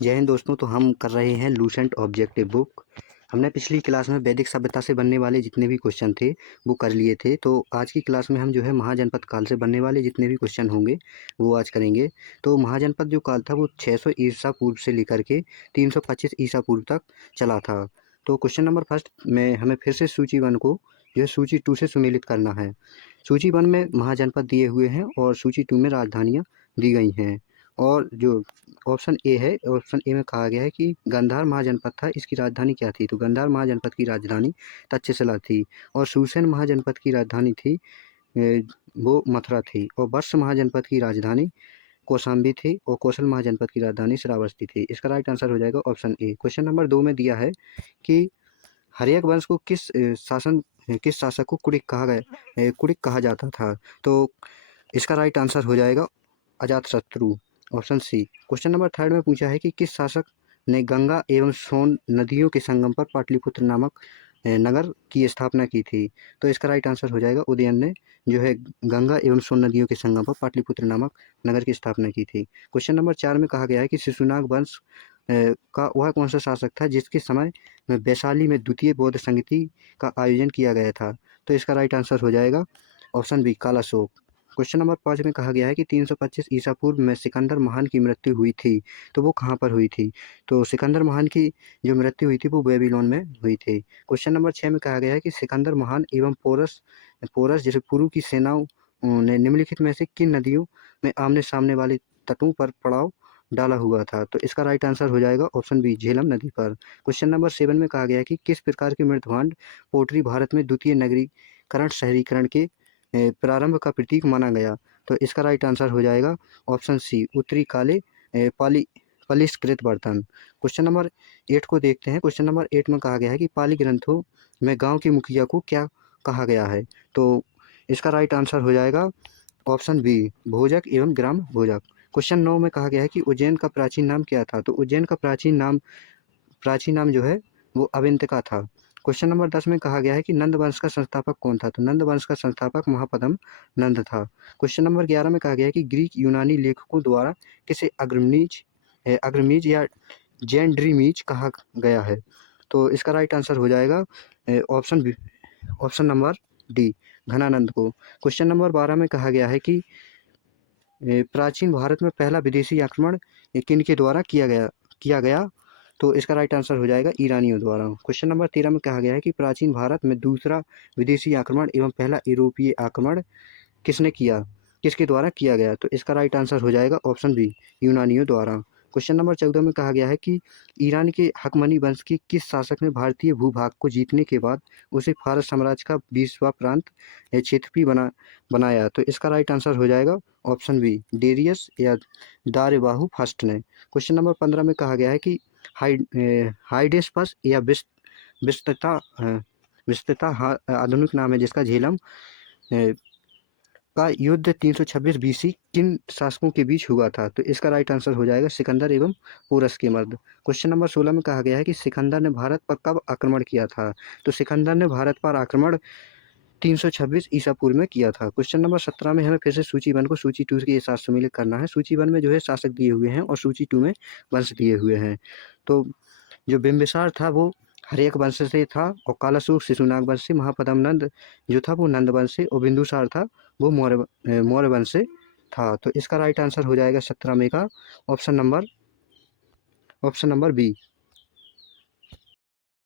जय हिंद दोस्तों। तो हम कर रहे हैं लूसेंट ऑब्जेक्टिव बुक। हमने पिछली क्लास में वैदिक सभ्यता से बनने वाले जितने भी क्वेश्चन थे वो कर लिए थे। तो आज की क्लास में हम जो है महाजनपद काल से बनने वाले जितने भी क्वेश्चन होंगे वो आज करेंगे। तो महाजनपद जो काल था वो 600 ईसा पूर्व से लेकर के 325 ईसा पूर्व तक चला था। तो क्वेश्चन नंबर फर्स्ट में हमें फिर से सूची वन को जो है सूची टू से सुमेलित करना है। सूची वन में महाजनपद दिए हुए हैं और सूची टू में राजधानियाँ दी गई हैं। और जो ऑप्शन ए है, ऑप्शन ए में कहा गया है कि गांधार महाजनपद था, इसकी राजधानी क्या थी? तो गांधार महाजनपद की राजधानी तक्षशिला थी। और शूषण महाजनपद की राजधानी थी वो मथुरा थी। और वर्ष महाजनपद की राजधानी कौशाम्बी थी। और कौशल महाजनपद की राजधानी श्रावस्ती थी। इसका राइट आंसर हो जाएगा ऑप्शन ए। क्वेश्चन नंबर 2 में दिया है कि हर्यक वंश को किस शासक को कुड़िक कहा जाता था? तो इसका राइट आंसर हो जाएगा Ajatashatru, option C. Question number third में पूछा है कि किस शासक ने गंगा एवं सोन नदियों के संगम पर पाटलिपुत्र नामक नगर की स्थापना की थी? तो इसका राइट आंसर हो जाएगा उदयन ने जो है गंगा एवं सोन नदियों के संगम पर पाटलिपुत्र नामक नगर की स्थापना की थी। क्वेश्चन नंबर 4 में कहा गया है कि शिशुनाग वंश का वह कौन सा शासक था जिसके समय में वैशाली में द्वितीय बौद्ध संगति का आयोजन किया गया था? तो इसका राइट आंसर हो जाएगा option B, Kalashoka. Question number 5 में कहा गया है कि 325 ईसा पूर्व में सिकंदर महान की मृत्यु हुई थी, तो वो कहाँ पर हुई थी? तो सिकंदर महान की जो मृत्यु हुई थी वो बेबीलोन में हुई थी। क्वेश्चन नंबर 6 में कहा गया है कि सिकंदर महान एवं पोरस पोरस जैसे पुरु की सेनाओं ने निम्नलिखित में से किन नदियों में आमने सामने वाले तटों पर पड़ाव डाला हुआ था? तो इसका राइट आंसर हो जाएगा ऑप्शन बी, झेलम नदी पर। क्वेश्चन नंबर 7 में कहा गया है कि किस प्रकार की मृदभांड पोट्री भारत में द्वितीय नगरीकरण शहरीकरण के प्रारंभ का प्रतीक माना गया? तो इसका राइट आंसर हो जाएगा ऑप्शन सी, उत्तरी काले पाली पलिष्कृत बर्तन। क्वेश्चन नंबर 8 को देखते हैं। क्वेश्चन नंबर 8 में कहा गया है कि पाली ग्रंथों में गांव के मुखिया को क्या कहा गया है? तो इसका राइट आंसर हो जाएगा ऑप्शन बी, भोजक एवं ग्राम भोजक। क्वेश्चन 9 में कहा गया है कि उज्जैन का प्राचीन नाम क्या था? तो उज्जैन का प्राचीन नाम जो है वो अविंतिका था। क्वेश्चन नंबर 10 में कहा गया है कि नंद वंश का संस्थापक कौन था? तो नंद वंश का संस्थापक महापद्म नंद था। क्वेश्चन नंबर 11 में कहा गया है कि ग्रीक यूनानी लेखकों द्वारा किसे अग्रमीज या जेंड्रीमीज कहा गया है? तो इसका राइट आंसर हो जाएगा ऑप्शन नंबर डी, घनानंद को। क्वेश्चन नंबर 12 में कहा गया है कि प्राचीन भारत में पहला विदेशी आक्रमण किनके द्वारा किया गया? तो इसका राइट आंसर हो जाएगा ईरानियों द्वारा। क्वेश्चन नंबर 13 में कहा गया है कि प्राचीन भारत में दूसरा विदेशी आक्रमण एवं पहला यूरोपीय आक्रमण किसके द्वारा किया गया? तो इसका राइट आंसर हो जाएगा ऑप्शन बी, यूनानियों द्वारा। क्वेश्चन नंबर 14 में कहा गया है कि ईरान के हकमनी वंश के किस शासक ने भारतीय भूभाग को जीतने के बाद उसे फारस साम्राज्य का 20वां प्रांत क्षेत्रफी बनाया? तो इसका राइट आंसर हो जाएगा ऑप्शन बी, डेरियस या दारेबाहु फर्स्ट ने। क्वेश्चन नंबर 15 में कहा गया है कि हाइडेस्पस या विस्तता आधुनिक नाम है जिसका, झेलम का युद्ध 326 बीसी किन शासकों के बीच हुआ था? तो इसका राइट आंसर हो जाएगा सिकंदर एवं पोरस के मर्द। क्वेश्चन नंबर 16 में कहा गया है कि सिकंदर ने भारत पर कब आक्रमण किया था? तो सिकंदर ने भारत पर आक्रमण 326 ईसा पूर्व में किया था। क्वेश्चन नंबर 17 में हमें फिर से सूची वन को सूची टू के साथ सम्मिलित करना है। सूची वन में जो है शासक दिए हुए हैं और सूची टू में वंश दिए हुए हैं। तो जो बिंबिसार था वो हर्यक वंश से था, और कालाशोक शिशुनाग वंश से, महापद्म नंद जो था वो नंद वंश से, और बिंदुसार था वो मौर्य वंश से था। तो इसका राइट आंसर हो जाएगा 17 में का ऑप्शन नंबर बी।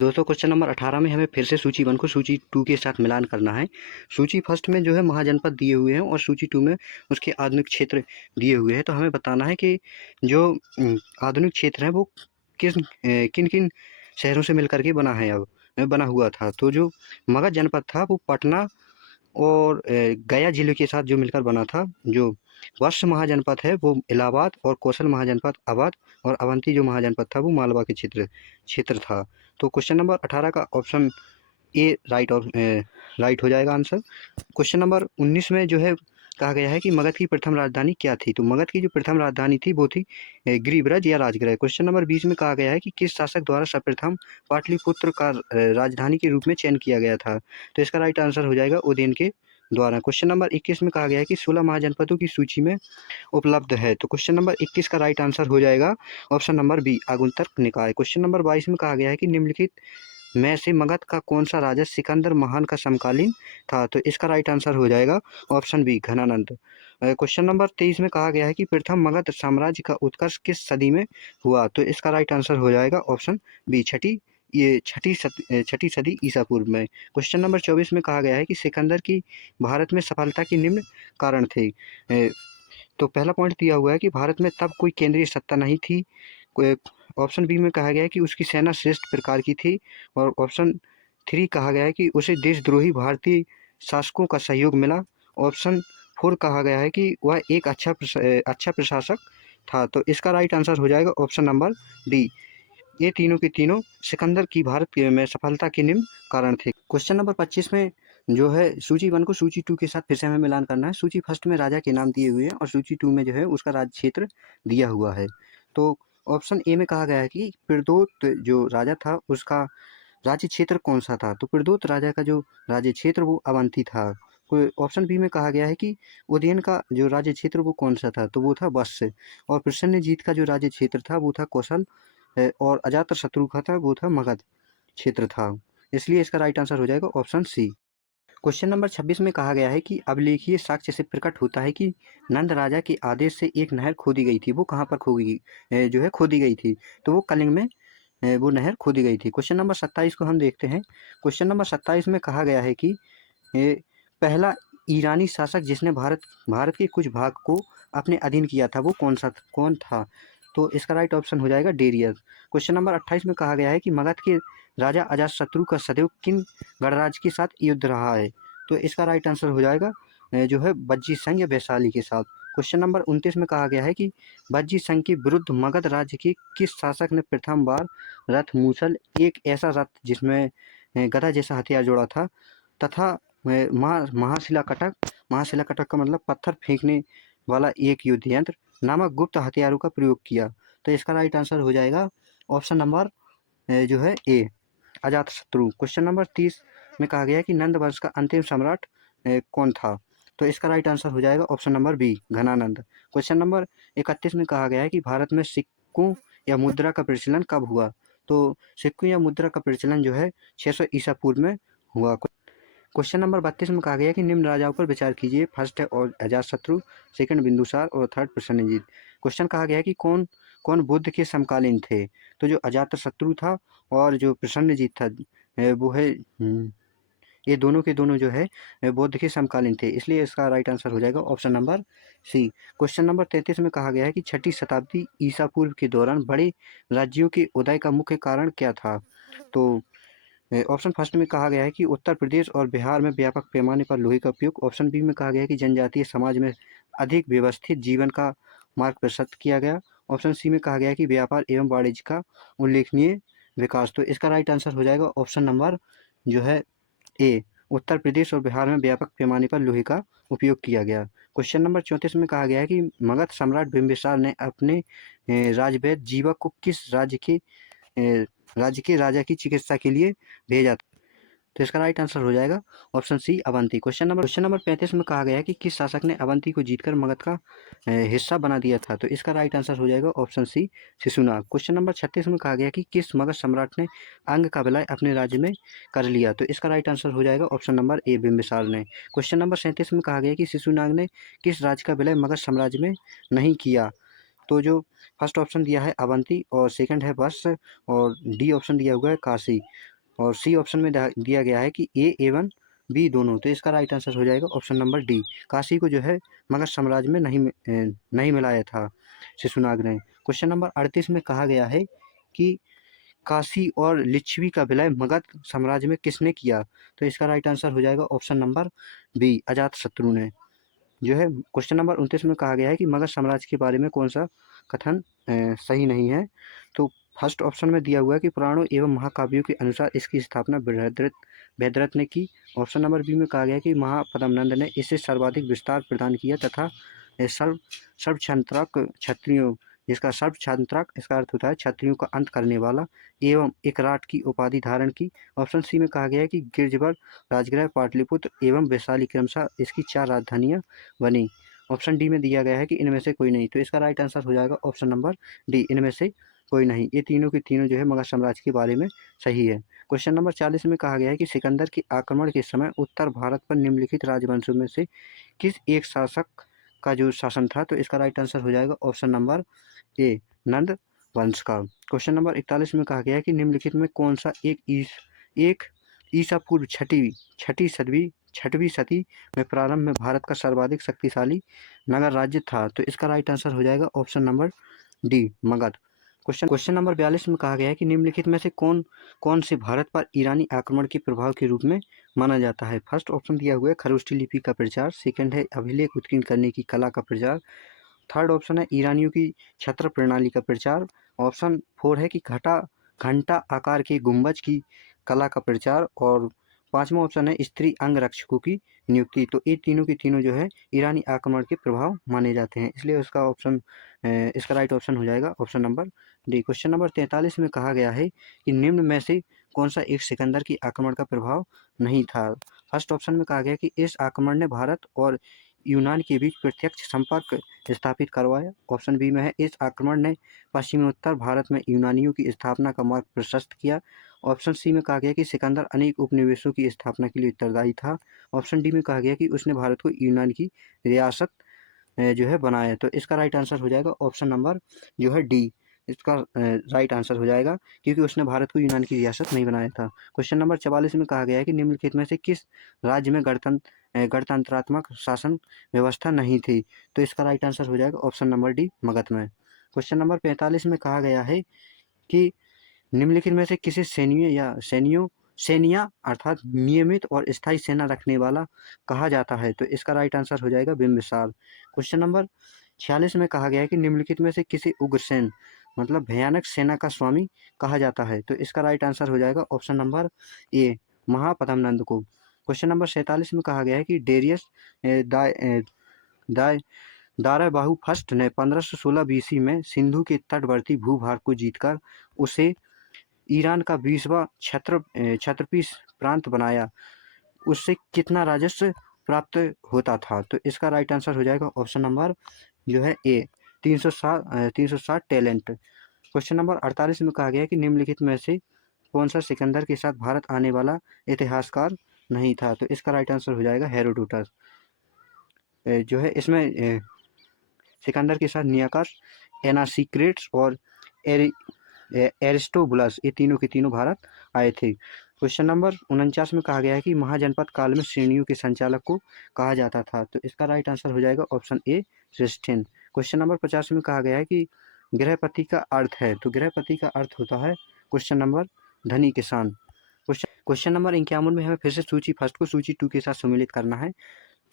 दोस्तों क्वेश्चन नंबर 18 में हमें फिर से सूची वन को सूची टू के साथ मिलान करना है। सूची फर्स्ट में जो है महाजनपद दिए हुए हैं और सूची टू में उसके आधुनिक क्षेत्र दिए हुए हैं। तो हमें बताना है कि जो आधुनिक क्षेत्र है वो किन किन शहरों से मिलकर के बना हुआ था। तो जो मगध जनपद था वो पटना और गया जिले के साथ जो मिलकर बना था। जो वत्स महाजनपद है वो इलाहाबाद, और कौशल महाजनपद अवध, और अवंती जो महाजनपद था वो मालवा के क्षेत्र था। तो क्वेश्चन नंबर 18 का ऑप्शन ए राइट हो जाएगा आंसर। क्वेश्चन नंबर 19 में जो है कहा गया है कि मगध की प्रथम राजधानी क्या थी? तो मगध की जो प्रथम राजधानी थी वो थी गिरिब्रज या राजगृह। क्वेश्चन नंबर 20 में कहा गया है कि किस शासक द्वारा सर्वप्रथम पाटलिपुत्र का राजधानी के रूप में चयन किया गया था? तो इसका राइट आंसर हो जाएगा उदयन के द्वारा। क्वेश्चन नंबर 21 में कहा गया है कि 16 महाजनपदों की सूची में उपलब्ध है। तो क्वेश्चन नंबर 21 का राइट आंसर हो जाएगा ऑप्शन नंबर बी, आगुंतक निकाय। क्वेश्चन नंबर 22 में कहा गया है कि निम्नलिखित में से मगध का कौन सा राजा सिकंदर महान का समकालीन था। तो इसका राइट आंसर हो जाएगा option B, Ghananand. Question number 23 में कहा गया है कि प्रथम मगध साम्राज्य का उत्कर्ष किस सदी में हुआ। तो इसका राइट आंसर हो जाएगा ऑप्शन बी, छठी सदी ईसा पूर्व में। क्वेश्चन नंबर 24 में कहा गया है कि सिकंदर की भारत में सफलता के निम्न कारण थे। तो पहला पॉइंट दिया हुआ है कि भारत में तब कोई केंद्रीय सत्ता नहीं थी। ऑप्शन बी में कहा गया है कि उसकी सेना श्रेष्ठ प्रकार की थी। और ऑप्शन 3 कहा गया है कि उसे देशद्रोही भारतीय शासकों का सहयोग मिला। ऑप्शन 4 कहा गया है कि वह एक अच्छा प्रशासक था। तो इसका राइट आंसर हो जाएगा ऑप्शन नंबर डी, ये तीनों के तीनों सिकंदर की भारत में सफलता के निम्न कारण थे। क्वेश्चन नंबर 25 में जो है सूची 1 को सूची 2 के साथ फिर से हमें मिलान करना है। सूची फर्स्ट में राजा के नाम दिए हुए हैं और सूची 2 में जो है उसका राज्य क्षेत्र दिया हुआ है। तो ऑप्शन ए में कहा गया है कि प्रदोत जो राजा था उसका राज्य क्षेत्र कौन सा था। तो प्रदोत राजा का जो राज्य क्षेत्र वो अवंती था। ऑप्शन बी में कहा गया है कि उदयन का जो राज्य क्षेत्र वो कौन सा था। तो वो था वत्स। और प्रसन्नजीत का जो राज्य क्षेत्र था वो था कौशल। और अजातशत्रु का था वो था मगध क्षेत्र था। इसलिए इसका राइट आंसर हो जाएगा ऑप्शन सी। क्वेश्चन नंबर 26 में कहा गया है कि अभिलेखीय साक्ष्य से प्रकट होता है कि नंद राजा के आदेश से एक नहर खोदी गई थी। वो कहाँ पर खोदी गई थी। तो वो कलिंग में वो नहर खोदी गई थी। क्वेश्चन नंबर 27 को हम देखते हैं। क्वेश्चन नंबर 27 में कहा गया है कि पहला ईरानी शासक जिसने भारत के कुछ भाग को अपने अधीन किया था वो कौन था। तो इसका राइट ऑप्शन हो जाएगा डेरियस। क्वेश्चन नंबर 28 में कहा गया है कि मगध के राजा अजातशत्रु का सदैव किन गणराज्य के साथ युद्ध रहा है। तो इसका राइट आंसर हो जाएगा जो है बज्जी संघ या वैशाली के साथ। क्वेश्चन नंबर 29 में कहा गया है कि बज्जी संघ के विरुद्ध मगध राज्य के किस शासक ने प्रथम बार रथ मूसल, एक ऐसा रथ जिसमें गदा जैसा हथियार जोड़ा था, तथा महाशिला कटक का मतलब पत्थर फेंकने वाला एक युद्ध यंत्र नामक गुप्त हथियारों का प्रयोग किया। तो इसका राइट आंसर हो जाएगा ऑप्शन नंबर जो है ए, अजातशत्रु। क्वेश्चन नंबर 30 में कहा गया है कि नंद वंश का अंतिम सम्राट कौन था। तो इसका राइट आंसर हो जाएगा option number B, Ghananand. Question number 31 में कहा गया है कि भारत में सिक्कों या मुद्रा का प्रचलन कब हुआ। तो सिक्कों या मुद्रा का प्रचलन जो है 600 ईसा पूर्व में हुआ। क्वेश्चन नंबर 32 में कहा गया है कि निम्न राजाओं पर विचार कीजिए। फर्स्ट है और अजातशत्रु, सेकंड बिंदुसार और थर्ड प्रसन्नजीत। क्वेश्चन कहा गया है कि कौन कौन बुद्ध के समकालीन थे। तो जो अजातशत्रु था और जो प्रसन्नजीत था वो है ये दोनों के दोनों जो है बौद्ध के समकालीन थे। इसलिए इसका राइट आंसर हो जाएगा option number C. Question number 33 में कहा गया है कि छठी शताब्दी ईसा पूर्व के दौरान बड़े राज्यों के उदय का मुख्य कारण क्या था। तो ऑप्शन फर्स्ट में कहा गया है कि उत्तर प्रदेश और बिहार में व्यापक पैमाने पर लोहे का उपयोग। ऑप्शन बी में कहा गया है कि जनजातीय समाज में अधिक व्यवस्थित जीवन का मार्ग प्रशस्त किया गया। ऑप्शन सी में कहा गया है कि व्यापार एवं वाणिज्य का उल्लेखनीय विकास। तो इसका राइट आंसर हो जाएगा ऑप्शन नंबर जो है ए, उत्तर प्रदेश और बिहार में व्यापक पैमाने पर लोहे का उपयोग किया गया। क्वेश्चन नंबर 34 में कहा गया है कि मगध सम्राट बिंबिसार ने अपने राजवैद्य जीवक को किस राज्य के राजा की चिकित्सा के लिए भेजा। तो इसका राइट आंसर हो जाएगा option C, Avanti. Question number 35 में कहा गया है कि किस शासक ने अवंती को जीतकर मगध का हिस्सा बना दिया था। तो इसका राइट आंसर हो जाएगा option C, Shishunaga. Question number 36 में कहा गया कि किस मगध सम्राट ने अंग का विलय अपने राज्य में कर लिया। तो इसका राइट आंसर हो जाएगा ऑप्शन नंबर ए, बिंबिसार ने। क्वेश्चन नंबर 37 में कहा गया कि शिशुनाग ने किस राज्य का विलय मगध साम्राज्य में नहीं किया। तो जो फर्स्ट ऑप्शन दिया है अवंती और सेकंड है वत्स और डी ऑप्शन दिया हुआ है काशी और सी ऑप्शन में दिया गया है कि ए एवं बी दोनों। तो इसका राइट आंसर हो जाएगा ऑप्शन नंबर डी, काशी को जो है मगध साम्राज्य में नहीं मिलाया था शिशुनाग ने। क्वेश्चन नंबर 38 में कहा गया है कि काशी और लिच्छवी का विलय मगध साम्राज्य में किसने किया। तो इसका राइट आंसर हो जाएगा ऑप्शन नंबर बी, अजातशत्रु ने जो है। क्वेश्चन नंबर 29 में कहा गया है कि मगध साम्राज्य के बारे में कौन सा कथन सही नहीं है। तो फर्स्ट ऑप्शन में दिया हुआ है कि पुराणों एवं महाकाव्यों के अनुसार इसकी स्थापना बृहद्रथ ने की। ऑप्शन नंबर बी में कहा गया कि महापद्मनंद ने इसे सर्वाधिक विस्तार प्रदान किया तथा सर्वक्षत्रक क्षत्रियों जिसका सर्व छात्रक इसका अर्थ होता है क्षत्रियों का अंत करने वाला, एवं एकराट की उपाधि धारण की। ऑप्शन सी में कहा गया है कि गिरजवर, राजगृह, पाटलिपुत्र एवं वैशाली क्रमशः इसकी 4 राजधानियां बनी। ऑप्शन डी में दिया गया है कि इनमें से कोई नहीं, तो इसका राइट आंसर हो जाएगा ऑप्शन नंबर डी, इनमें से कोई नहीं। ये तीनों के तीनों जो है मगध साम्राज्य के बारे में सही है। क्वेश्चन नंबर 40 में कहा गया है कि सिकंदर के आक्रमण के समय उत्तर भारत पर निम्नलिखित राजवंशों में से किस एक शासक का जो शासन था, तो इसका राइट आंसर हो जाएगा ऑप्शन नंबर ए, नंद वंश का। क्वेश्चन नंबर 41 में कहा गया है कि निम्नलिखित में कौन सा एक ईसा पूर्व छठवीं सदी में प्रारंभ में भारत का सर्वाधिक शक्तिशाली नगर राज्य था, तो इसका राइट आंसर हो जाएगा option number D, Magadh. Question number 42 में कहा गया है कि निम्नलिखित में से कौन से भारत पर ईरानी आक्रमण के प्रभाव के रूप में माना जाता है। फर्स्ट ऑप्शन दिया हुआ है खरोष्ठी लिपि का प्रचार, सेकंड है अभिलेख उत्कीर्ण करने की कला का प्रचार, थर्ड ऑप्शन है ईरानियों की छत्र प्रणाली का प्रचार, ऑप्शन 4 है कि घंटा आकार के गुंबज की कला का प्रचार, और पांचवा ऑप्शन है स्त्री अंगरक्षकों की नियुक्ति। तो ये तीनों के तीनों जो है ईरानी आक्रमण के प्रभाव माने जाते हैं, इसलिए इसका राइट ऑप्शन हो जाएगा option number D. Question number 43 में कहा गया है कि निम्न में से कौन सा एक सिकंदर की आक्रमण का प्रभाव नहीं था। फर्स्ट ऑप्शन में कहा गया कि इस आक्रमण ने भारत और यूनान के बीच प्रत्यक्ष संपर्क स्थापित करवाया। ऑप्शन बी में है इस आक्रमण ने पश्चिमोत्तर भारत में यूनानियों की स्थापना का मार्ग प्रशस्त किया। ऑप्शन सी में कहा गया कि सिकंदर अनेक उपनिवेशों की स्थापना के लिए उत्तरदायी था। ऑप्शन डी में कहा गया कि उसने भारत को यूनान की रियासत जो है बनाया। तो इसका राइट आंसर हो जाएगा ऑप्शन नंबर जो है डी, इसका राइट आंसर हो जाएगा, क्योंकि उसने भारत को यूनान की रियासत नहीं बनाया था। क्वेश्चन नंबर 44 में कहा गया है कि निम्नलिखित में से किस राज्य में गणतंत्रात्मक शासन व्यवस्था नहीं थी, तो इसका राइट आंसर हो जाएगा ऑप्शन नंबर डी, मगध में। क्वेश्चन नंबर 45 में कहा गया है कि निम्नलिखित में से किसी सेनिया अर्थात नियमित और स्थायी सेना रखने वाला कहा जाता है, तो इसका राइट आंसर हो जाएगा बिंबिसार। क्वेश्चन नंबर 46 में कहा गया है कि निम्नलिखित में से किसी उग्रसेन मतलब भयानक सेना का स्वामी कहा जाता है, तो इसका राइट आंसर हो जाएगा ऑप्शन नंबर ए, महापद्मनंद को। क्वेश्चन नंबर 47 में कहा गया है कि डेरियस दाराबाहु फर्स्ट ने 1516 बीसी में सिंधु के तटवर्ती भूभाग को जीतकर उसे ईरान का 20वां क्षत्रपी प्रांत बनाया। उससे कितना राजस्व प्राप्त होता था, तो इसका राइट आंसर हो जाएगा ऑप्शन नंबर जो है ए, 360 टैलेंट। क्वेश्चन नंबर 48 में कहा गया है कि निम्नलिखित में से कौन सा सिकंदर के साथ भारत आने वाला इतिहासकार नहीं था, तो इसका राइट आंसर हो जाएगा हेरोडोटस। जो है इसमें सिकंदर के साथ नियाकस, एनासीक्रेट्स और एरिस्टोबुलस ये तीनों के तीनों भारत आए थे। क्वेश्चन नंबर 49 में कहा गया है कि महाजनपद काल में श्रेणियों के संचालक को कहा जाता था, तो इसका राइट आंसर हो जाएगा option A, restraint. Question number 50 में कहा गया है कि गृहपति का अर्थ है, तो गृहपति का अर्थ होता है क्वेश्चन नंबर धनी किसान। क्वेश्चन नंबर 51 में हमें फिर से सूची फर्स्ट को सूची 2 के साथ सम्मिलित करना है।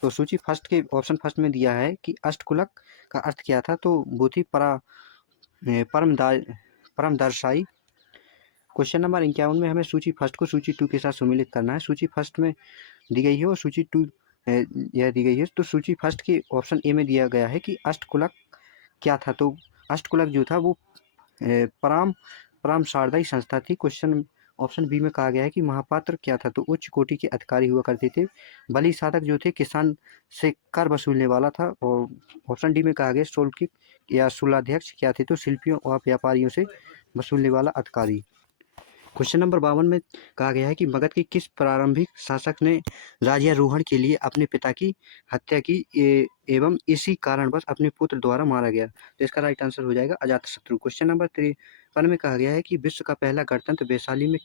तो सूची फर्स्ट के ऑप्शन फर्स्ट में दिया है कि अष्टकुलक का अर्थ क्या था, तो वो थी परमदर्शाई। क्वेश्चन नंबर 51 में हमें सूची फर्स्ट को सूची 2 के साथ सम्मिलित करना है। सूची फर्स्ट में दी गई है और सूची 2 यह दी गई है। तो सूची फर्स्ट के ऑप्शन ए में दिया गया है कि अष्टकुलक क्या था, तो अष्टकुलक जो था वो परम शारदाई संस्था थी। क्वेश्चन ऑप्शन बी में कहा गया है कि महापात्र क्या था, तो उच्च कोटि के अधिकारी हुआ करते थे। बलि साधक जो थे किसान से कर वसूलने वाला था। और ऑप्शन डी में कहा गया शोल्किक या शूलाध्यक्ष क्या थे, तो शिल्पियों और व्यापारियों से वसूलने वाला अधिकारी। क्वेश्चन नंबर 52 में कहा गया है कि मगध के किस प्रारंभिक शासक ने राज्यारोहण के लिए अपने पिता की हत्या की एवं इसी कारणवश अपने पुत्र द्वारा मारा गया, तो इसका राइट आंसर हो जाएगा अजातशत्रु। क्वेश्चन नंबर 53 में कहा गया है कि विश्व का पहला गणतंत्र वैशाली में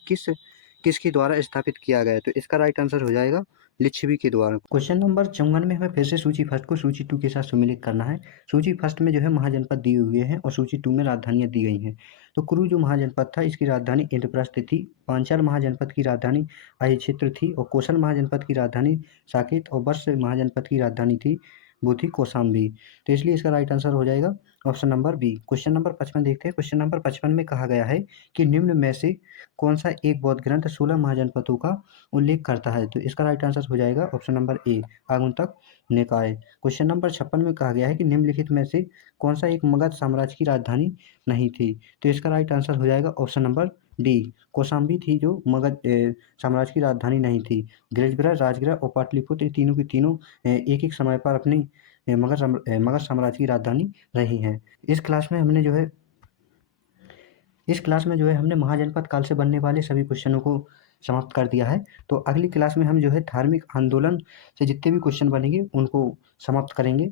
किसके द्वारा स्थापित किया गया, तो इसका राइट आंसर हो जाएगा लिच्छवी के द्वारा। क्वेश्चन नंबर 54 में हमें फिर से सूची फर्स्ट को सूची 2 के साथ सम्मिलित करना है। सूची फर्स्ट में जो है महाजनपद दिए हुए हैं और सूची 2 में राजधानियां दी गई हैं। तो कुरु जो महाजनपद था इसकी राजधानी इंद्रप्रस्थ थी। पांचाल महाजनपद की राजधानी अहिक्षेत्र थी और कौशल महाजनपद की राजधानी साकेत और वर्ष महाजनपद की राजधानी थी वो थी कौशाम्बी। तो इसलिए इसका राइट आंसर हो जाएगा option number B. Question number 55 देखते हैं। क्वेश्चन नंबर 55 में कहा गया है कि निम्न में से कौन सा एक बौद्ध ग्रंथ 16 महाजनपदों का उल्लेख करता है? तो इसका राइट आंसर हो जाएगा ऑप्शन नंबर ए, आगंतुक निकाय। क्वेश्चन नंबर 56 में कहा गया है कि निम्नलिखित में से कौन सा एक मगध साम्राज्य की राजधानी नहीं थी? तो इसका राइट आंसर हो जाएगा ऑप्शन नंबर डी, कौशाम्बी थी जो मगध साम्राज्य की राजधानी नहीं थी। गृहगृह, राजगृह और पाटलिपुत्र ये तीनों की तीनों एक एक समय पर अपनी मगध साम्राज्य की राजधानी रही हैं। इस क्लास में जो है हमने महाजनपद काल से बनने वाले सभी क्वेश्चनों को समाप्त कर दिया है। तो अगली क्लास में हम जो है धार्मिक आंदोलन से जितने भी क्वेश्चन बनेंगे उनको समाप्त करेंगे।